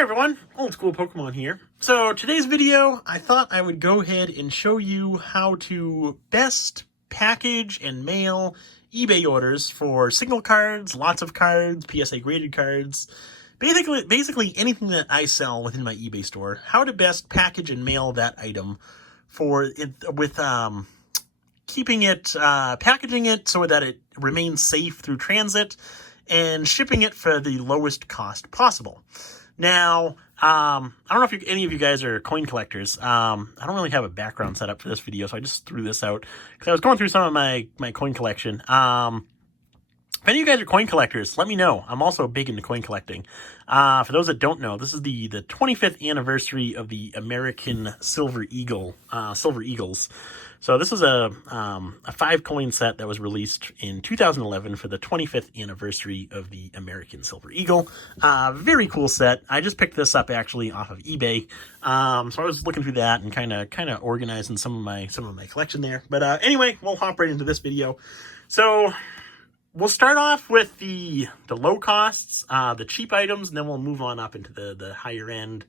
everyone, Old School Pokemon here. So today's video, I thought I would go ahead and show you how to best package and mail eBay orders for signal cards, lots of cards, PSA graded cards, basically anything that I sell within my eBay store. How to best package and mail that item for it with keeping it, packaging it so that it remains safe through transit, and shipping it for the lowest cost possible. Now, I don't know if any of you guys are coin collectors. I don't really have a background set up for this video, so I just threw this out because I was going through some of my coin collection. If any of you guys are coin collectors, let me know. I'm also big into coin collecting. For those that don't know, this is the 25th anniversary of the American Silver Eagles. So this is a 5-coin set that was released in 2011 for the 25th anniversary of the American Silver Eagle. Very cool set. I just picked this up actually off of eBay. So I was looking through that and kind of organizing some of my collection there. But anyway, we'll hop right into this video. So we'll start off with the low costs, the cheap items, and then we'll move on up into the higher end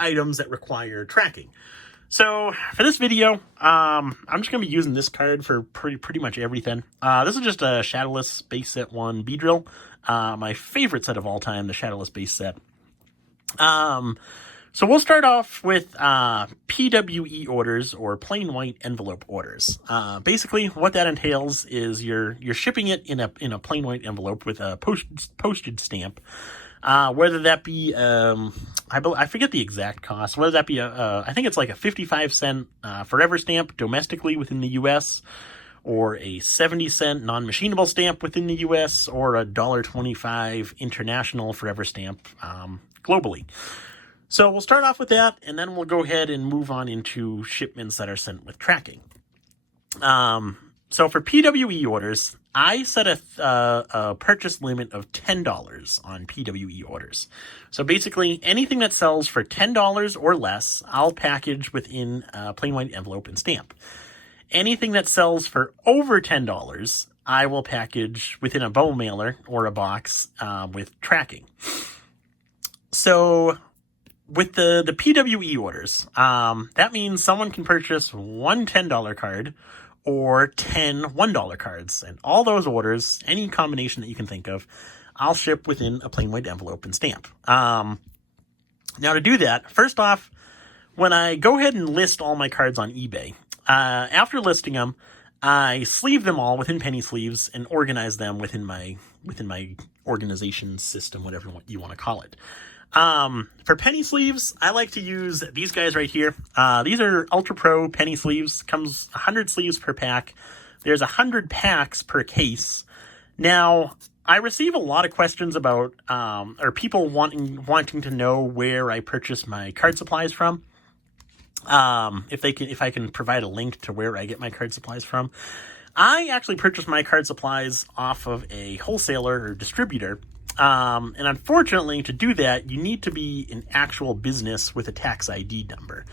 items that require tracking. So for this video, I'm just going to be using this card for pretty much everything. This is just a Shadowless Base Set 1 Beedrill, my favorite set of all time, the Shadowless Base Set. So we'll start off with PWE orders, or plain white envelope orders. Basically, what that entails is you're shipping it in a plain white envelope with a postage stamp. Whether that be, I forget the exact cost, whether that be, I think it's like a 55-cent forever stamp domestically within the U.S., or a 70-cent non-machinable stamp within the U.S., or a $1.25 international forever stamp globally. So we'll start off with that, and then we'll go ahead and move on into shipments that are sent with tracking. So for PWE orders, I set a purchase limit of $10 on PWE orders. So basically, anything that sells for $10 or less, I'll package within a plain white envelope and stamp. Anything that sells for over $10, I will package within a bow mailer or a box with tracking. So with the PWE orders, that means someone can purchase one $10 card or 10 $1 cards. And all those orders, any combination that you can think of, I'll ship within a plain white envelope and stamp. Now to do that, first off, when I go ahead and list all my cards on eBay, after listing them, I sleeve them all within penny sleeves and organize them within my organization system, whatever you want to call it. For penny sleeves, I like to use these guys right here. These are Ultra Pro penny sleeves. Comes 100 sleeves per pack. There's 100 packs per case. Now, I receive a lot of questions about, or people wanting to know where I purchase my card supplies from. If I can provide a link to where I get my card supplies from. I actually purchase my card supplies off of a wholesaler or distributor. And unfortunately, to do that, you need to be in actual business with a tax ID number.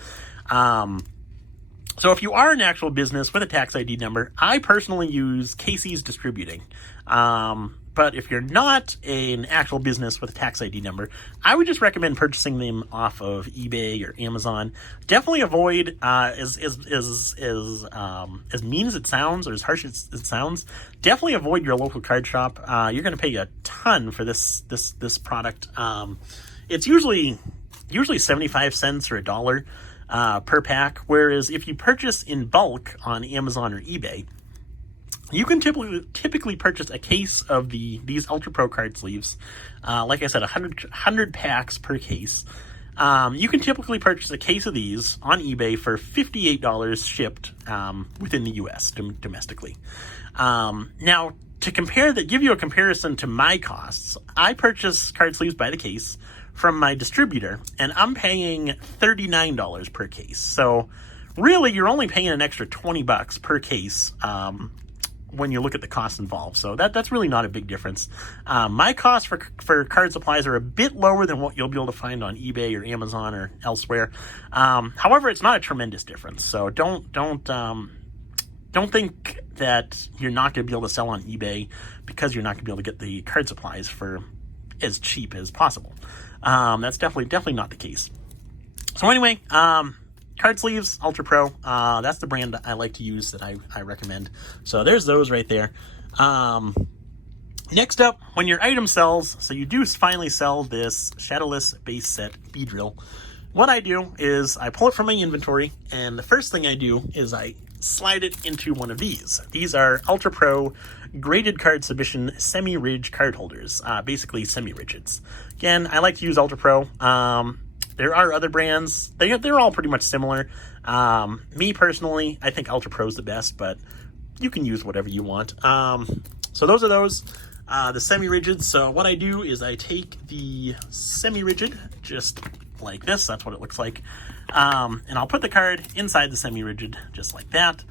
So if you are an actual business with a tax ID number, I personally use Casey's Distributing. But if you're not an actual business with a tax ID number, I would just recommend purchasing them off of eBay or Amazon. Definitely avoid, as mean as it sounds, or as harsh as it sounds, definitely avoid your local card shop. You're going to pay a ton for this product. It's usually 75 cents or $1 per pack, whereas if you purchase in bulk on Amazon or eBay, you can typically purchase a case of these Ultra Pro card sleeves. Like I said, 100 packs per case. You can typically purchase a case of these on eBay for $58 shipped within the U.S. domestically. Now, to give you a comparison to my costs, I purchase card sleeves by the case from my distributor, and I'm paying $39 per case. So really, you're only paying an extra $20 per case when you look at the costs involved. So that's really not a big difference. My costs for card supplies are a bit lower than what you'll be able to find on eBay or Amazon or elsewhere. However, it's not a tremendous difference. So don't think that you're not going to be able to sell on eBay because you're not going to be able to get the card supplies for as cheap as possible. That's definitely not the case. So anyway, card sleeves, Ultra Pro, that's the brand that I like to use, that I recommend. So there's those right there. Next up, when your item sells, so you do finally sell this Shadowless base set Beedrill, what I do is I pull it from my inventory, and the first thing I do is I slide it into one of these. These are Ultra Pro Graded Card Submission Semi-Ridge card holders, basically semi-rigids. Again, I like to use Ultra Pro. There are other brands. They're all pretty much similar. Me personally, I think Ultra Pro is the best, but you can use whatever you want. So those are those. The semi-rigids. So what I do is I take the semi-rigid, just like this. That's what it looks like. And I'll put the card inside the semi-rigid, just like that.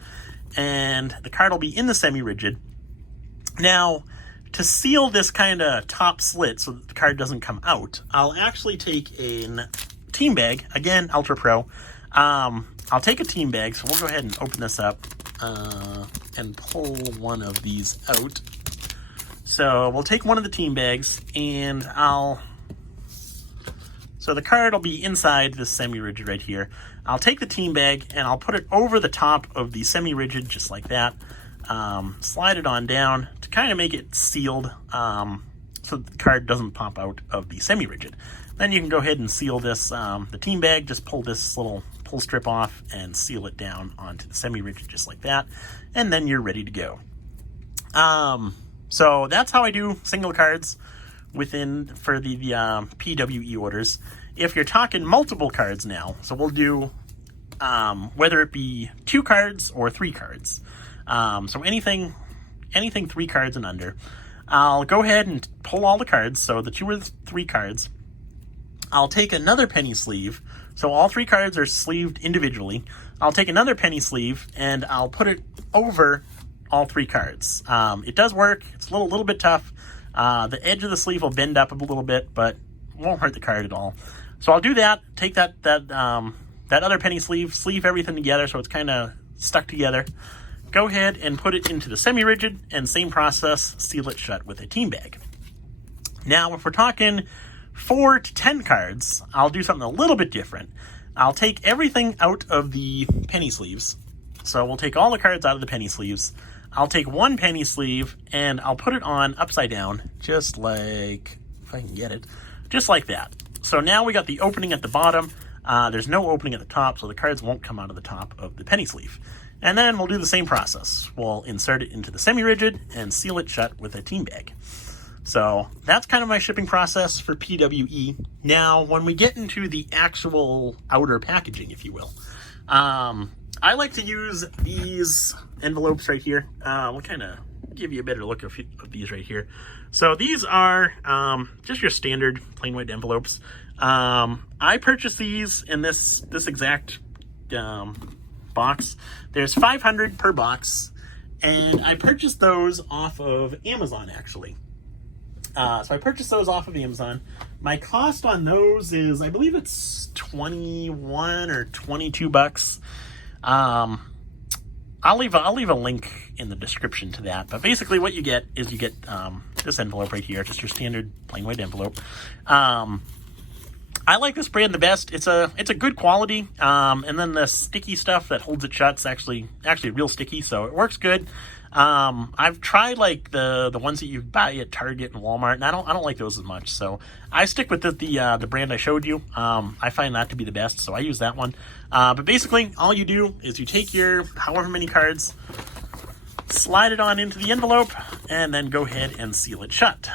And the card will be in the semi-rigid. Now, to seal this kind of top slit so that the card doesn't come out, I'll actually take a team bag. Again, Ultra Pro. I'll take a team bag. So we'll go ahead and open this up and pull one of these out. So we'll take one of the team bags, and so the card will be inside this semi-rigid right here. I'll take the team bag and I'll put it over the top of the semi-rigid, just like that. Slide it on down to kind of make it sealed, so the card doesn't pop out of the semi-rigid. Then you can go ahead and seal this, the team bag. Just pull this little pull strip off and seal it down onto the semi-rigid, just like that. And then you're ready to go. So that's how I do single cards for the PWE orders. If you're talking multiple cards now, so we'll do whether it be 2 cards or 3 cards. So anything 3 cards and under, I'll go ahead and pull all the cards. So the 2 or 3 cards, I'll take another penny sleeve. So all 3 cards are sleeved individually. I'll take another penny sleeve and I'll put it over all 3 cards. It does work. It's a little bit tough. The edge of the sleeve will bend up a little bit, but won't hurt the card at all. So I'll do that. Take that other penny sleeve everything together so it's kind of stuck together. Go ahead and put it into the semi-rigid, and same process, seal it shut with a team bag. Now, if we're talking 4 to 10 cards, I'll do something a little bit different. I'll take everything out of the penny sleeves. So we'll take all the cards out of the penny sleeves. I'll take one penny sleeve and I'll put it on upside down, just like, if I can get it, just like that. So now we got the opening at the bottom. There's no opening at the top, so the cards won't come out of the top of the penny sleeve. And then we'll do the same process. We'll insert it into the semi-rigid and seal it shut with a team bag. So that's kind of my shipping process for PWE. Now, when we get into the actual outer packaging, if you will, I like to use these envelopes right here. We'll kind of give you a better look of these right here. So these are just your standard plain white envelopes. I purchased these in this exact box. There's 500 per box, and I purchased those off of Amazon, actually. So I purchased those off of Amazon. My cost on those is, I believe it's 21 or 22 bucks. I'll leave a link in the description to that. But basically what you get is you get this envelope right here, just your standard plain white envelope. I like this brand the best. It's a good quality. And then the sticky stuff that holds it shut is actually real sticky, so it works good. I've tried like the ones that you buy at Target and Walmart, and I don't like those as much. So I stick with the brand I showed you. I find that to be the best, so I use that one. But basically, all you do is you take your however many cards, slide it on into the envelope, and then go ahead and seal it shut.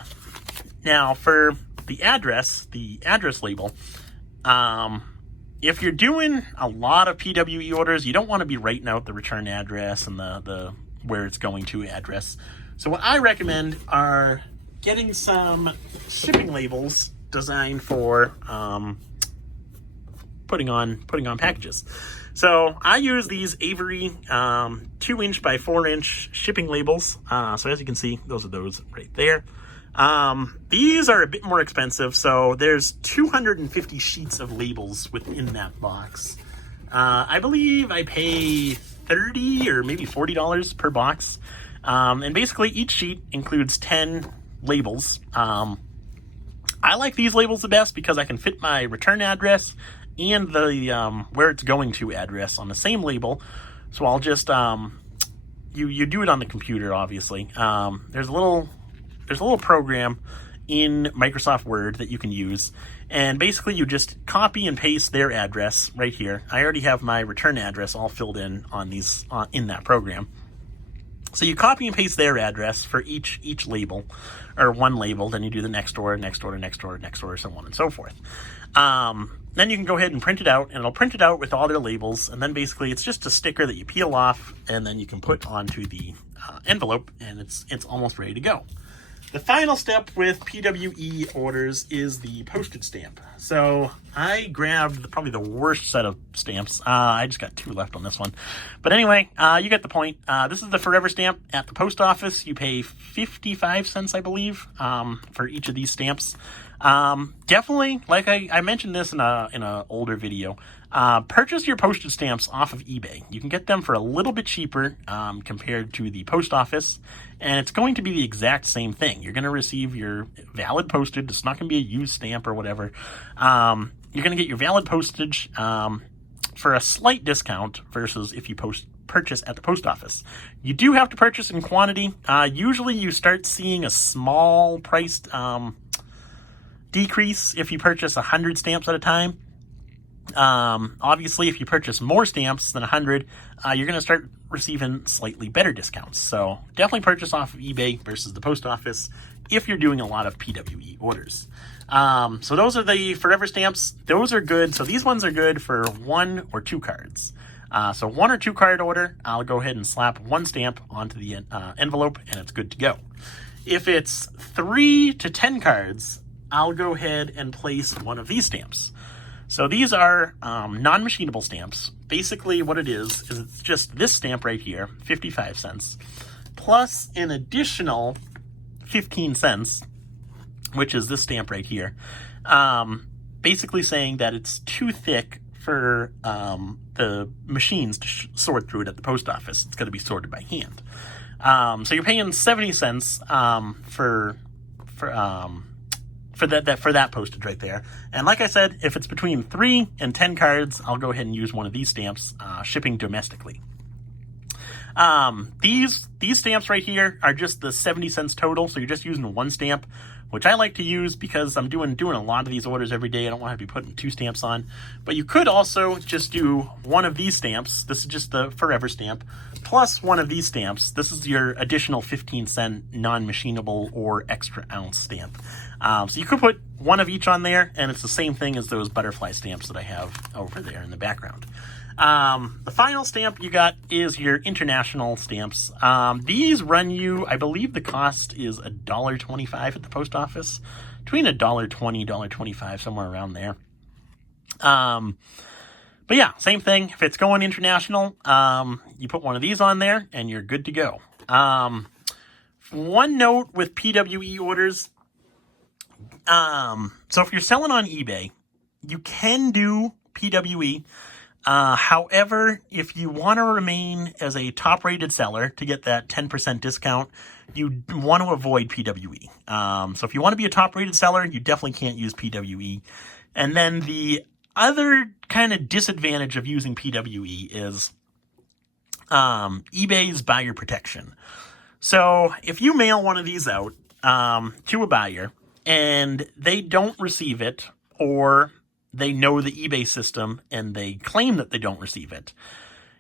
Now, for the address label, if you're doing a lot of PWE orders, you don't want to be writing out the return address and the where it's going to address. So what I recommend are getting some shipping labels designed for putting on packages. So I use these Avery 2-inch by 4-inch shipping labels. So as you can see, those are those right there. These are a bit more expensive, so there's 250 sheets of labels within that box. I believe I pay $30 or maybe $40 per box. And basically each sheet includes 10 labels. I like these labels the best because I can fit my return address and the where it's going to address on the same label. So I'll just you do it on the computer, obviously. There's a little program in Microsoft Word that you can use, and basically you just copy and paste their address right here. I already have my return address all filled in on these in that program. So you copy and paste their address for each label, or one label, then you do the next order, next order, next order, next order, so on and so forth. Then you can go ahead and print it out, and it'll print it out with all their labels, and then basically it's just a sticker that you peel off, and then you can put onto the envelope, and it's almost ready to go. The final step with PWE orders is the postage stamp. So I grabbed probably the worst set of stamps. I just got 2 left on this one. But anyway, you get the point. This is the Forever stamp at the post office. You pay 55 cents, I believe, for each of these stamps. Definitely, like I mentioned this in a older video, purchase your postage stamps off of eBay. You can get them for a little bit cheaper compared to the post office, and it's going to be the exact same thing. You're going to receive your valid postage. It's not going to be a used stamp or whatever. You're going to get your valid postage for a slight discount versus if you purchase at the post office. You do have to purchase in quantity. Usually you start seeing a small priced decrease if you purchase 100 stamps at a time. Obviously, if you purchase more stamps than 100, you're going to start receiving slightly better discounts. So definitely purchase off of eBay versus the post office if you're doing a lot of PWE orders. So those are the Forever stamps. Those are good. So these ones are good for 1 or 2 cards. So 1 or 2 card order, I'll go ahead and slap 1 stamp onto the envelope, and it's good to go. If it's 3 to 10 cards, I'll go ahead and place one of these stamps. So these are non-machinable stamps. Basically what it is it's just this stamp right here, 55 cents, plus an additional 15 cents, which is this stamp right here, basically saying that it's too thick for the machines to sort through it at the post office. It's going to be sorted by hand. So you're paying 70 cents for that postage right there. And like I said, if it's between 3 and 10 cards, I'll go ahead and use one of these stamps, shipping domestically. These stamps right here are just the 70 cents total, so you're just using 1 stamp, which I like to use because I'm doing a lot of these orders every day. I don't want to be putting 2 stamps on. But you could also just do one of these stamps. This is just the Forever stamp, plus one of these stamps. This is your additional 15-cent non-machinable or extra ounce stamp. So you could put one of each on there, and it's the same thing as those butterfly stamps that I have over there in the background. The final stamp you got is your international stamps. These run you, I believe the cost is $1.25 at the post office, between $1.20, $1.25, somewhere around there. But yeah, same thing. If it's going international, you put one of these on there and you're good to go. One note with PWE orders. So if you're selling on eBay, you can do PWE. However, if you want to remain as a top-rated seller to get that 10% discount, you want to avoid PWE. So if you want to be a top-rated seller, you definitely can't use PWE. And then the other kind of disadvantage of using PWE is eBay's buyer protection. So if you mail one of these out to a buyer and they don't receive it, or they know the eBay system and they claim that they don't receive it,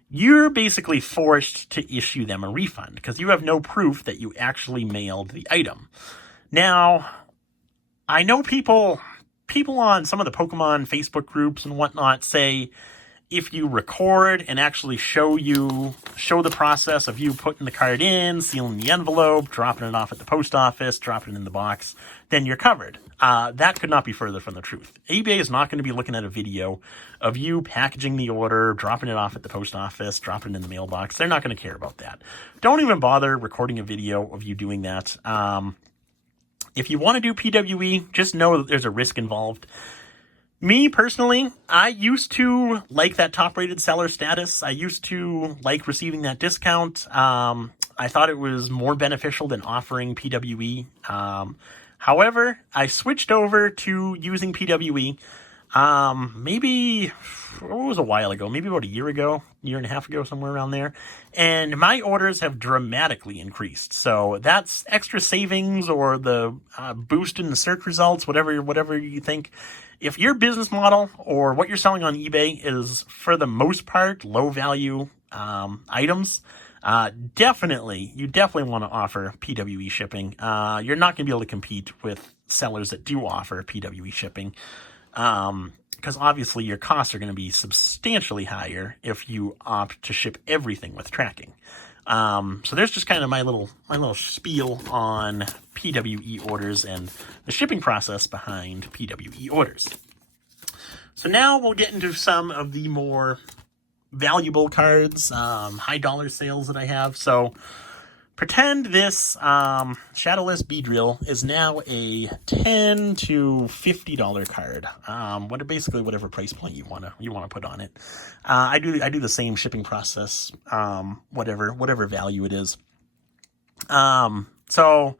you're basically forced to issue them a refund because you have no proof that you actually mailed the item. Now, I know people on some of the Pokemon Facebook groups and whatnot say if you record and actually show the process of you putting the card in, sealing the envelope, dropping it off at the post office, dropping it in the box, then you're covered. That could not be further from the truth. eBay is not going to be looking at a video of you packaging the order, dropping it off at the post office, dropping it in the mailbox. They're not going to care about that. Don't even bother recording a video of you doing that. If you want to do PWE, just know that there's a risk involved. Me, personally, I used to like that top-rated seller status. I used to like receiving that discount. I thought it was more beneficial than offering PWE. However, I switched over to using PWE. Maybe it was a while ago, maybe about a year and a half ago, somewhere around there. And my orders have dramatically increased. So that's extra savings or the boost in the search results, whatever you think. If your business model or what you're selling on eBay is, for the most part, low value items, you definitely want to offer PWE shipping. You're not going to be able to compete with sellers that do offer PWE shipping. Because obviously your costs are going to be substantially higher if you opt to ship everything with tracking. So there's just kind of my little spiel on PWE orders and the shipping process behind PWE orders. So now we'll get into some of the more valuable cards, high dollar sales that I have. So pretend this Shadowless Beedrill is now a $10 to $50 card. Basically whatever price point you wanna put on it. I do the same shipping process, whatever value it is. So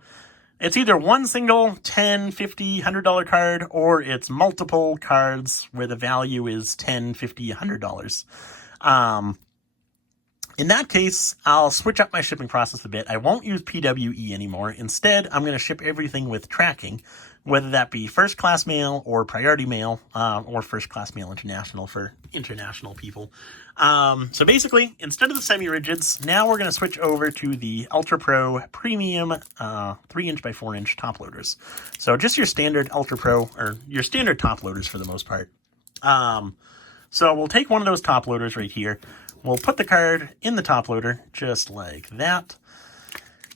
it's either one single $10, $50, $100 card, or it's multiple cards where the value is $10, $50, $100. In that case, I'll switch up my shipping process a bit. I won't use PWE anymore. Instead, I'm going to ship everything with tracking, whether that be first class mail or priority mail, or first class mail international for international people. So basically, instead of the semi-rigids, now we're going to switch over to the Ultra Pro Premium 3" by 4" top loaders. So just your standard Ultra Pro, or your standard top loaders for the most part. So we'll take one of those top loaders right here. We'll put the card in the top loader, just like that.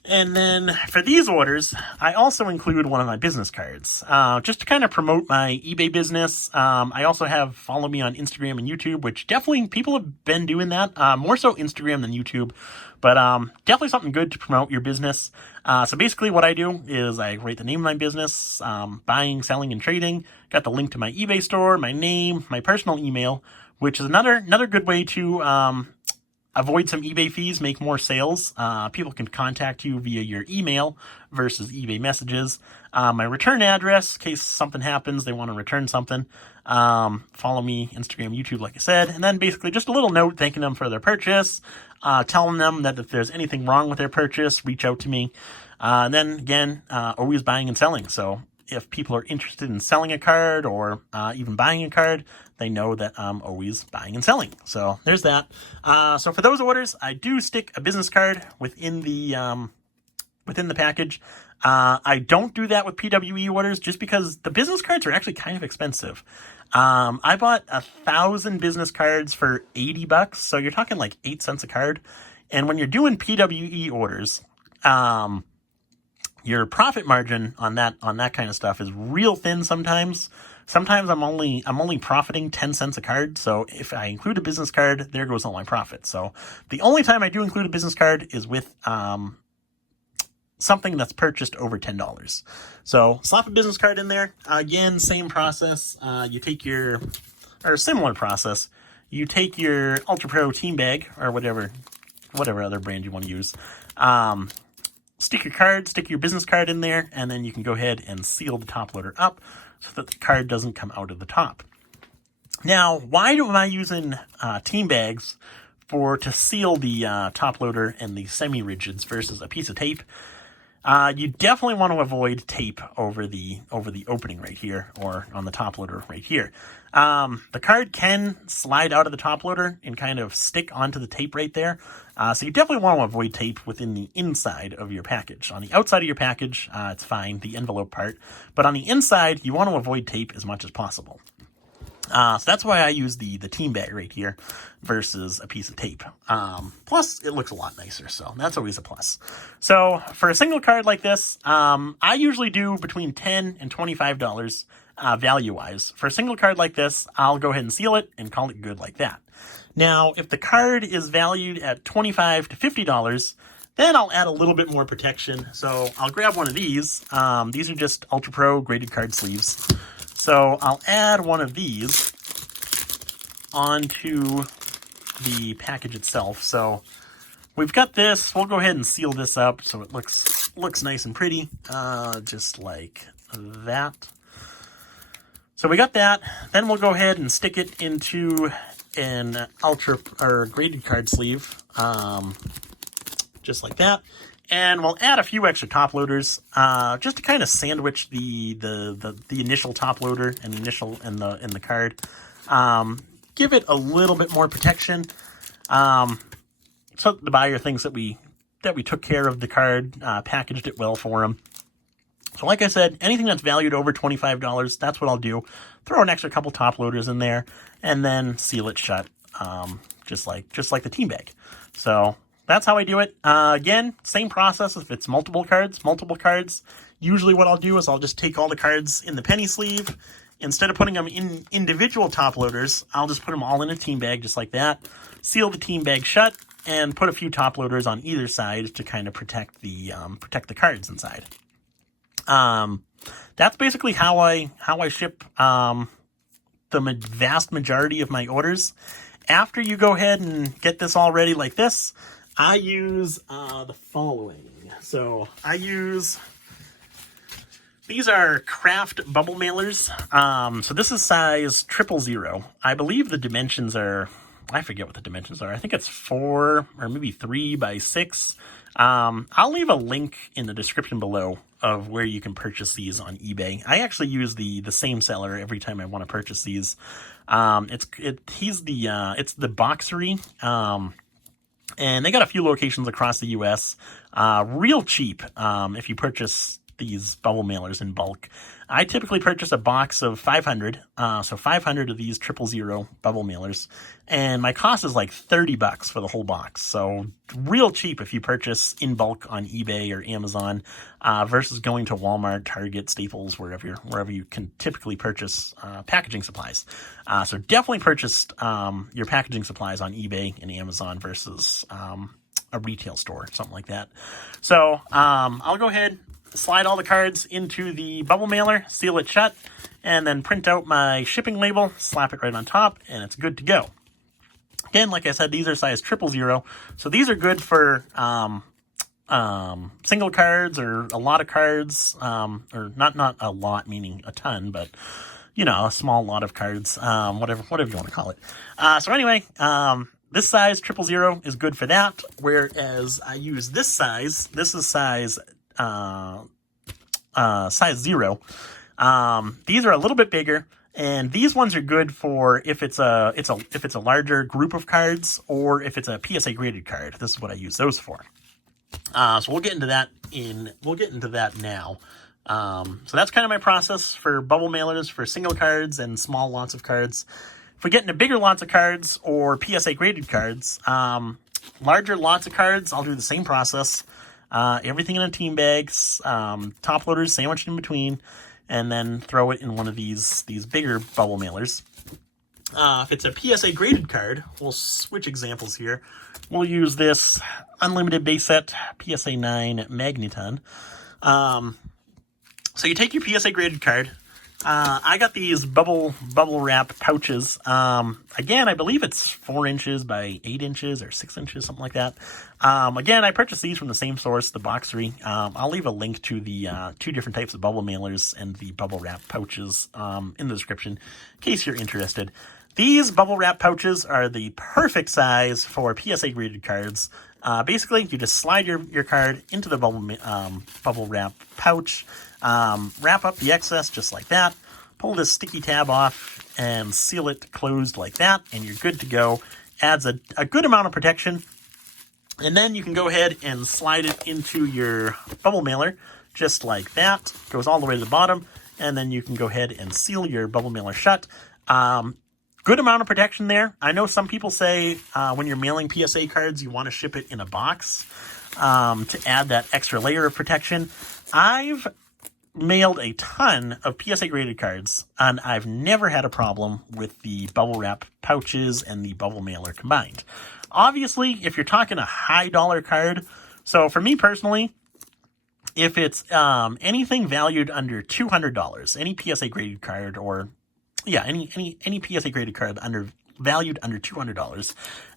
And then for these orders, I also include one of my business cards, just to kind of promote my eBay business. I also have follow me on Instagram and YouTube, which definitely people have been doing that, more so Instagram than YouTube, but definitely something good to promote your business. So basically what I do is I write the name of my business, buying, selling, and trading, got the link to my eBay store, my name, my personal email, which is another good way to avoid some eBay fees, make more sales. People can contact you via your email versus eBay messages. My return address, in case something happens, they want to return something. Follow me, Instagram, YouTube, like I said. And then basically just a little note thanking them for their purchase, telling them that if there's anything wrong with their purchase, reach out to me. And then again, always buying and selling. So if people are interested in selling a card or even buying a card, they know that I'm always buying and selling. So there's that. So for those orders, I do stick a business card within the package. I don't do that with PWE orders just because the business cards are actually kind of expensive. I bought 1,000 business cards for $80, so you're talking like 8 cents a card. And when you're doing PWE orders, your profit margin on that kind of stuff is real thin sometimes. Sometimes I'm only profiting 10 cents a card. So if I include a business card, there goes all my profit. So the only time I do include a business card is with something that's purchased over $10. So slap a business card in there. Again, same process. Similar process. You take your Ultra Pro team bag or whatever other brand you want to use. Stick your business card in there, and then you can go ahead and seal the top loader up so that the card doesn't come out of the top. Now, why am I using team bags to seal the top loader and the semi-rigids versus a piece of tape? You definitely want to avoid tape over the opening right here, or on the top loader right here. The card can slide out of the top loader and kind of stick onto the tape right there. So you definitely want to avoid tape within the inside of your package. On the outside of your package, it's fine, the envelope part. But on the inside, you want to avoid tape as much as possible. So that's why I use the team bag right here versus a piece of tape. Plus, it looks a lot nicer, so that's always a plus. So for a single card like this, I usually do between $10 and $25 value-wise. For a single card like this, I'll go ahead and seal it and call it good like that. Now, if the card is valued at $25 to $50, then I'll add a little bit more protection. So I'll grab one of these. These are just Ultra Pro graded card sleeves. So I'll add one of these onto the package itself. So we've got this. We'll go ahead and seal this up so it looks looks nice and pretty, just like that. So we got that. Then we'll go ahead and stick it into an ultra or graded card sleeve, just like that. And we'll add a few extra top loaders, just to kind of sandwich the initial top loader and initial in the card. Give it a little bit more protection, so the buyer thinks that we took care of the card, packaged it well for them. So like I said, anything that's valued over $25, that's what I'll do. Throw an extra couple top loaders in there, and then seal it shut, just like the team bag. So that's how I do it. Again, same process if it's multiple cards. Usually what I'll do is I'll just take all the cards in the penny sleeve. Instead of putting them in individual top loaders, I'll just put them all in a team bag just like that. Seal the team bag shut, and put a few top loaders on either side to kind of protect the cards inside. That's basically how I ship the vast majority of my orders. After you go ahead and get this all ready like this, I use the following. So I use, these are craft bubble mailers. So this is size 000. I believe the dimensions are, I forget what the dimensions are. I think it's 4 or maybe 3 by 6. I'll leave a link in the description below of where you can purchase these on eBay. I actually use the same seller every time I want to purchase these. It's the Boxery, and they got a few locations across the U.S. Real cheap if you purchase these bubble mailers in bulk. I typically purchase a box of 500, so 500 of these 000 bubble mailers, and my cost is like $30 for the whole box. So real cheap if you purchase in bulk on eBay or Amazon, versus going to Walmart, Target, Staples, wherever you can typically purchase packaging supplies. So definitely purchase your packaging supplies on eBay and Amazon versus a retail store, something like that. So I'll go ahead, slide all the cards into the bubble mailer, seal it shut, and then print out my shipping label, slap it right on top, and it's good to go. Again, like I said, these are size 000, so these are good for single cards or a lot of cards, or not a lot meaning a ton, but you know, a small lot of cards, whatever you want to call it. So anyway, this size 000 is good for that, whereas I use this size. This is size 0. These are a little bit bigger, and these ones are good for if it's a larger group of cards, or if it's a PSA graded card. This is what I use those for. So we'll get into that now. So that's kind of my process for bubble mailers for single cards and small lots of cards. If we get into bigger lots of cards or PSA graded cards, larger lots of cards, I'll do the same process. Everything in a team bags, top loaders sandwiched in between, and then throw it in one of these bigger bubble mailers. If it's a PSA graded card, we'll switch examples here. We'll use this Unlimited Base Set PSA 9 Magneton. So you take your PSA graded card. I got these bubble wrap pouches. Again, I believe it's 4 inches by 8 inches or 6 inches, something like that. Again, I purchased these from the same source, the Boxery. I'll leave a link to the 2 different types of bubble mailers and the bubble wrap pouches in the description in case you're interested. These bubble wrap pouches are the perfect size for PSA graded cards. Basically, you just slide your card into the bubble wrap pouch, wrap up the excess just like that, pull this sticky tab off, and seal it closed like that, and you're good to go. Adds a good amount of protection. And then you can go ahead and slide it into your bubble mailer just like that. Goes all the way to the bottom, and then you can go ahead and seal your bubble mailer shut. Good amount of protection there. I know some people say when you're mailing PSA cards, you want to ship it in a box to add that extra layer of protection. I've mailed a ton of PSA graded cards, and I've never had a problem with the bubble wrap pouches and the bubble mailer combined. Obviously, if you're talking a high dollar card, so for me personally, if it's anything valued under $200, any PSA graded card, or yeah, any PSA graded card under valued under $200,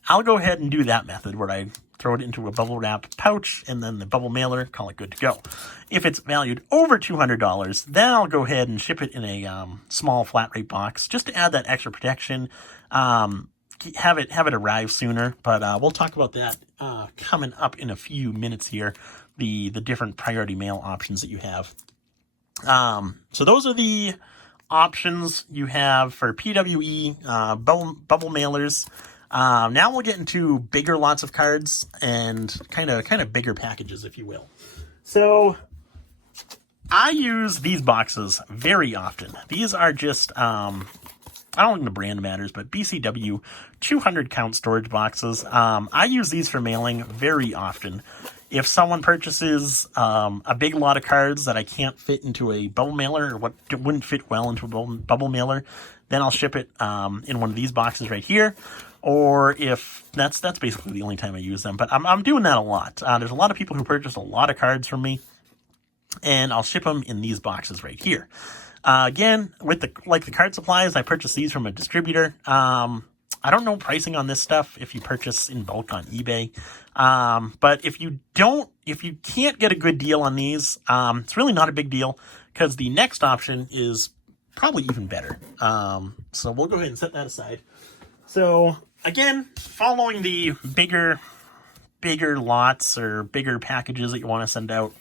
I'll go ahead and do that method where I throw it into a bubble wrap pouch and then the bubble mailer, call it good to go. If it's valued over $200, then I'll go ahead and ship it in a small flat rate box just to add that extra protection. Have it arrive sooner, but we'll talk about that coming up in a few minutes here. The different priority mail options that you have. So those are the options you have for PWE bubble mailers. Now we'll get into bigger lots of cards and kind of bigger packages, if you will. So I use these boxes very often. These are just I don't think the brand matters, but BCW 200 count storage boxes. I use these for mailing very often. If someone purchases a big lot of cards that I can't fit into a bubble mailer, or what wouldn't fit well into a bubble mailer, then I'll ship it in one of these boxes right here. Or if that's basically the only time I use them, but I'm doing that a lot. There's a lot of people who purchase a lot of cards from me, and I'll ship them in these boxes right here. Again, with the card supplies, I purchase these from a distributor. I don't know pricing on this stuff if you purchase in bulk on eBay. But if you can't get a good deal on these, it's really not a big deal because the next option is probably even better. So we'll go ahead and set that aside. So again, following the bigger lots or bigger packages that you want to send out,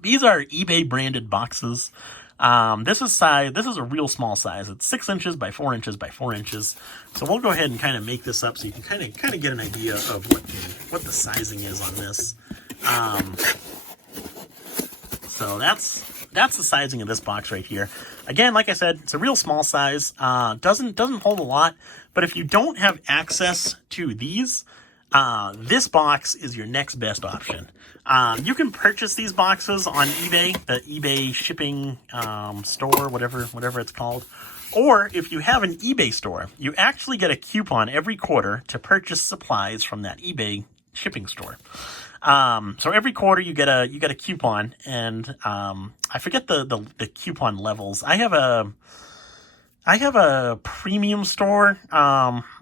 these are eBay branded boxes. This is a real small size. It's 6 inches by 4 inches by 4 inches. So we'll go ahead and kind of make this up so you can kind of get an idea of what the sizing is on this. So that's the sizing of this box right here. Again, like I said, it's a real small size. Doesn't hold a lot, but if you don't have access to these, this box is your next best option. You can purchase these boxes on eBay, the eBay shipping store, whatever it's called. Or if you have an eBay store, you actually get a coupon every quarter to purchase supplies from that eBay shipping store. So every quarter you get a coupon, and I forget the coupon levels. I have a premium store,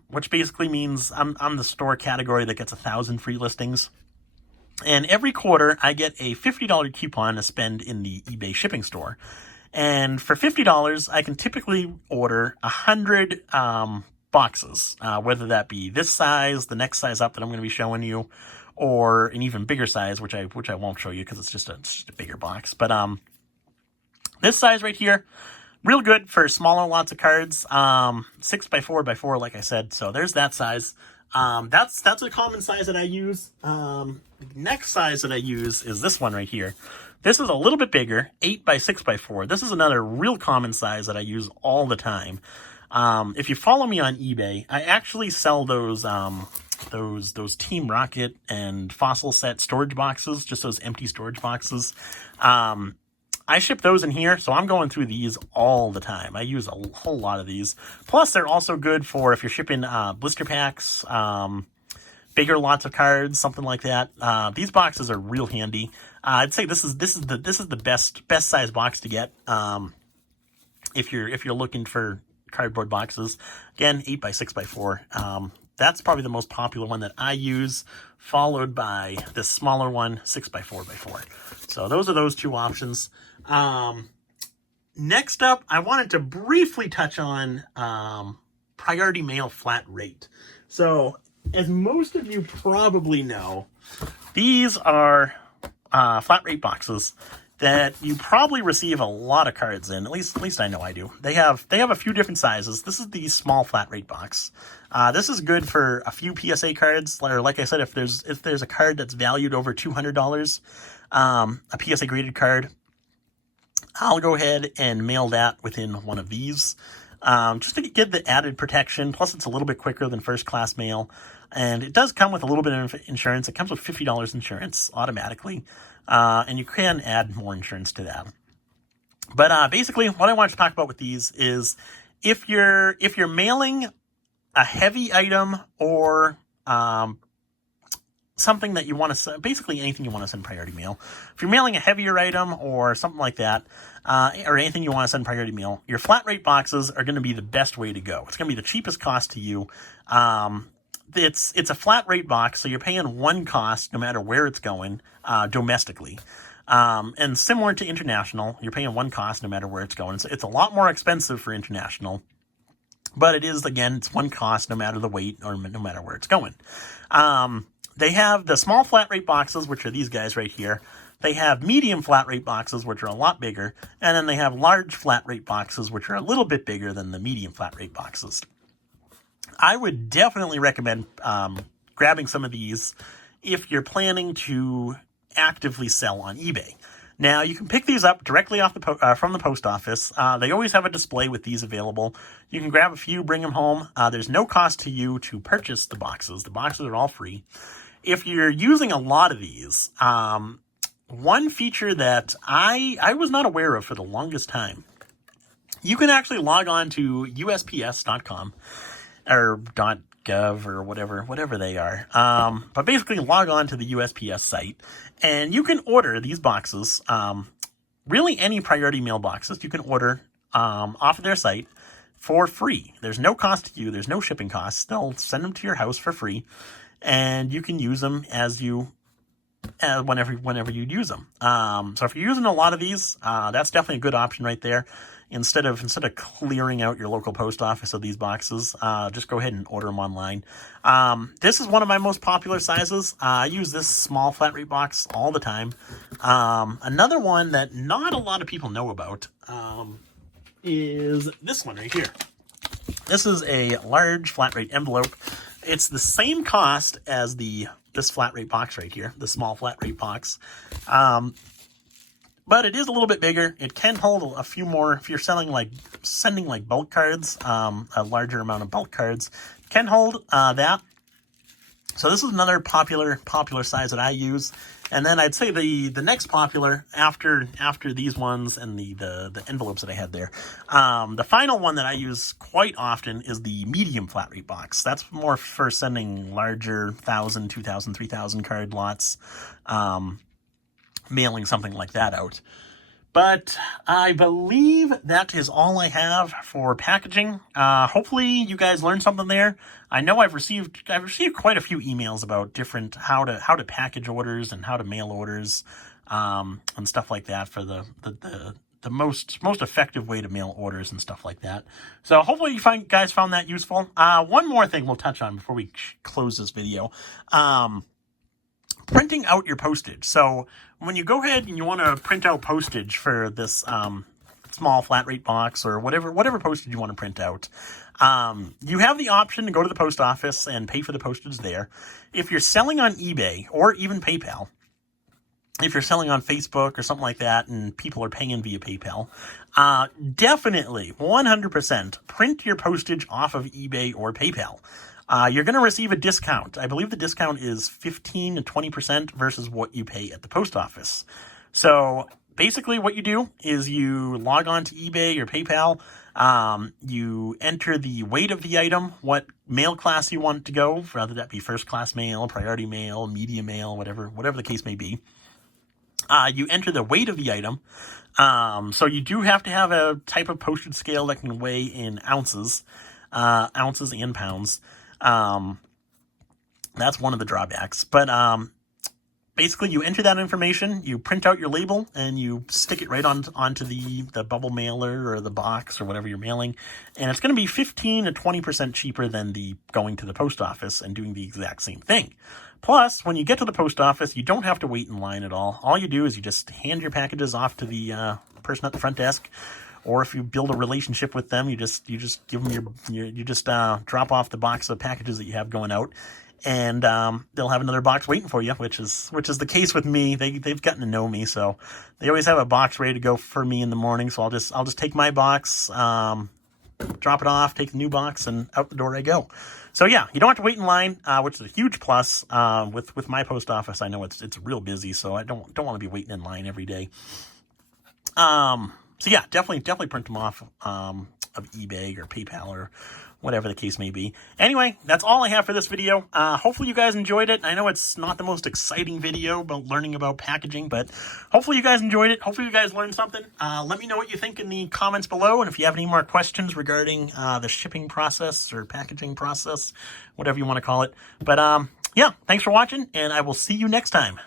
which basically means I'm the store category that gets 1,000 free listings. And every quarter I get a $50 coupon to spend in the eBay shipping store. And for $50, I can typically order 100 boxes, whether that be this size, the next size up that I'm going to be showing you, or an even bigger size, which I won't show you because it's just a bigger box. But this size right here, real good for smaller lots of cards. 6 by 4 by 4, like I said. So there's that size. That's a common size that I use. The next size that I use is this one right here. This is a little bit bigger, 8 by 6 by 4. This is another real common size that I use all the time. If you follow me on eBay, I actually sell those Team Rocket and Fossil Set storage boxes, just those empty storage boxes. I ship those in here, so I'm going through these all the time. I use a whole lot of these. Plus, they're also good for if you're shipping blister packs, bigger lots of cards, something like that. These boxes are real handy. I'd say this is the best size box to get if you're looking for cardboard boxes. Again, 8 by 6 by 4. That's probably the most popular one that I use, followed by this smaller one, 6 by 4 by 4. So those are those two options. Next up, I wanted to briefly touch on priority mail flat rate. So as most of you probably know, these are flat rate boxes that you probably receive a lot of cards in. At least I know I do. They have a few different sizes. This is the small flat rate box. This is good for a few PSA cards, or like I said, if there's a card that's valued over $200, a PSA graded card, I'll go ahead and mail that within one of these, just to get the added protection. Plus, it's a little bit quicker than first class mail, and it does come with a little bit of insurance. It comes with $50 insurance automatically. And you can add more insurance to that. But basically, what I want to talk about with these is if you're mailing a heavy item or something that you want to send, basically anything you want to send priority mail. If you're mailing a heavier item or something like that, or anything you want to send priority mail, your flat rate boxes are going to be the best way to go. It's going to be the cheapest cost to you. It's a flat rate box, so you're paying one cost no matter where it's going, domestically. And similar to international, you're paying one cost no matter where it's going. So it's a lot more expensive for international, but it is, again, it's one cost no matter the weight or no matter where it's going. They have the small flat rate boxes, which are these guys right here. They have medium flat rate boxes, which are a lot bigger. And then they have large flat rate boxes, which are a little bit bigger than the medium flat rate boxes. I would definitely recommend grabbing some of these if you're planning to actively sell on eBay. Now, you can pick these up directly off from the post office. They always have a display with these available. You can grab a few, bring them home. There's no cost to you to purchase the boxes. The boxes are all free. If you're using a lot of these, one feature that I was not aware of for the longest time, you can actually log on to USPS.com or .gov or whatever they are. But basically log on to the USPS site and you can order these boxes, really any priority mail boxes you can order off of their site for free. There's no cost to you. There's no shipping costs. They'll send them to your house for free. And you can use them whenever you use them. So if you're using a lot of these, that's definitely a good option right there. Instead of clearing out your local post office of these boxes, just go ahead and order them online. This is one of my most popular sizes. I use this small flat rate box all the time. Another one that not a lot of people know about is this one right here. This is a large flat rate envelope. It's the same cost as this flat rate box right here, the small flat rate box. But it is a little bit bigger. It can hold a few more if you're sending like bulk cards, a larger amount of bulk cards. It can hold that. So this is another popular size that I use. And then I'd say the next popular after these ones and the envelopes that I had there, the final one that I use quite often is the medium flat rate box. That's more for sending larger 1,000, 2,000, 3,000 card lots, mailing something like that out. But I believe that is all I have for packaging. Hopefully you guys learned something there. I know I've received quite a few emails about different how to package orders and how to mail orders, and stuff like that for the most effective way to mail orders and stuff like that. So hopefully you guys found that useful. One more thing we'll touch on before we close this video. Printing out your postage. So when you go ahead and you want to print out postage for this small flat rate box or whatever postage you want to print out, you have the option to go to the post office and pay for the postage there. If you're selling on eBay or even PayPal, if you're selling on Facebook or something like that and people are paying via PayPal, definitely 100% print your postage off of eBay or PayPal. You're going to receive a discount. I believe the discount is 15 to 20% versus what you pay at the post office. So basically what you do is you log on to eBay or PayPal. You enter the weight of the item, what mail class you want it to go, whether that be first class mail, priority mail, medium mail, whatever the case may be. You enter the weight of the item. So you do have to have a type of postage scale that can weigh in ounces and pounds. That's one of the drawbacks, but, basically you enter that information, you print out your label and you stick it right onto the bubble mailer or the box or whatever you're mailing. And it's going to be 15 to 20% cheaper than going to the post office and doing the exact same thing. Plus, when you get to the post office, you don't have to wait in line at all. All you do is you just hand your packages off to the, person at the front desk. Or if you build a relationship with them, you just give them drop off the box of packages that you have going out, and they'll have another box waiting for you, which is the case with me. They've gotten to know me, so they always have a box ready to go for me in the morning. So I'll just take my box, drop it off, take the new box, and out the door I go. So yeah, you don't have to wait in line, which is a huge plus. With my post office, I know it's real busy, so I don't want to be waiting in line every day. So yeah, definitely print them off of eBay or PayPal or whatever the case may be. Anyway, that's all I have for this video. Hopefully you guys enjoyed it. I know it's not the most exciting video about learning about packaging, but hopefully you guys enjoyed it. Hopefully you guys learned something. Let me know what you think in the comments below, and if you have any more questions regarding the shipping process or packaging process, whatever you want to call it. But yeah, thanks for watching, and I will see you next time.